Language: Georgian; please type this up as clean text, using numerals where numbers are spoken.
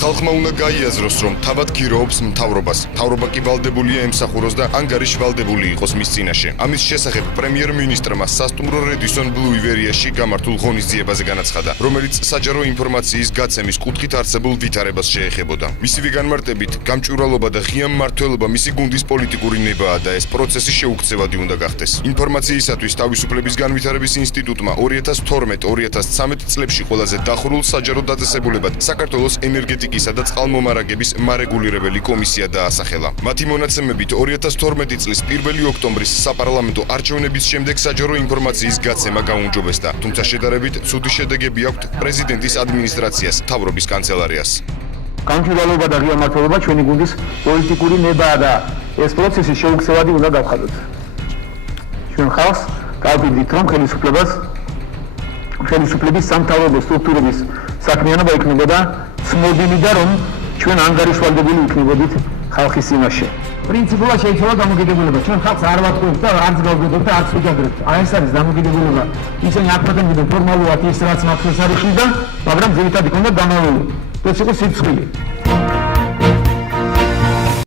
ხალხმა უნდა გაიაზროს, რომ თავად გიროობს მთავრობას. მთავრობა კი ვალდებულია ემსახუროს და ანგარიში ვალდებული იყოს მის წინაშე. ამის შესახებ პრემიერ-მინისტრმა სასტუმრო Redison Blue Iberia-ში გამართულ ღონისძიებაზე განაცხადა, რომელიც საჯარო ინფორმაციის გაცემის კუთხით არსებულ ვითარებას შეეხებოდა. მისივე განმარტებით, გამჭვირვალობა და ღია მმართველობა მისი გუნდის პოლიტიკური ნებაა და ეს პროცესი შეუქცევადი უნდა გახდეს. ინფორმაციისათვის თავისუფლების განვითარების ინსტიტუტმა 2012-2013 წლებში ყველაზე დახურულ საჯარო დაწესებულებად საქართველოს ენერგეტიკისა და წყალმომარაგების მარეგულირებელი კომისია დაასახელა. მათი მონაცემებით 2012 წლის 1 ოქტომბრის საპარლამენტო არჩევნების შემდეგ საჯარო ინფორმაციის გაცემა გაუმჯობესდა, თუმცა შედარებით ცუდი შედეგები აქვთ პრეზიდენტის ადმინისტრაციას, მთავრობის კანცელარიას. გამჭვირვალობა და ღია მმართველობა ჩვენი გუნდის პოლიტიკური ნებაა და ეს პროცესი შეუქცევადი უნდა გავხადოთ. ჩვენ ხალხს გავდიდით, რომ ხელისუფლების სამთავრობო სტრუქტურების საქმიანობა იქნებოდა ცნობილი და რომ ჩვენ ანგარიშვალდებული იქნებოდით ხალხის წინაშე. პრინციპულად შეიძლება დამოკიდებულება. ჩვენ ხალხს არ ვატყუებთ და არც გავგებთ და არც ვიჯაბრებთ. ეს არის დამოკიდებულება. ისინი აფრთხებდნენ ფორმალურად ის რაც მართლაც არ იხდიდა, მაგრამ ძირითადად იქონდა გამავლელი. ეს იყო სიცხილი.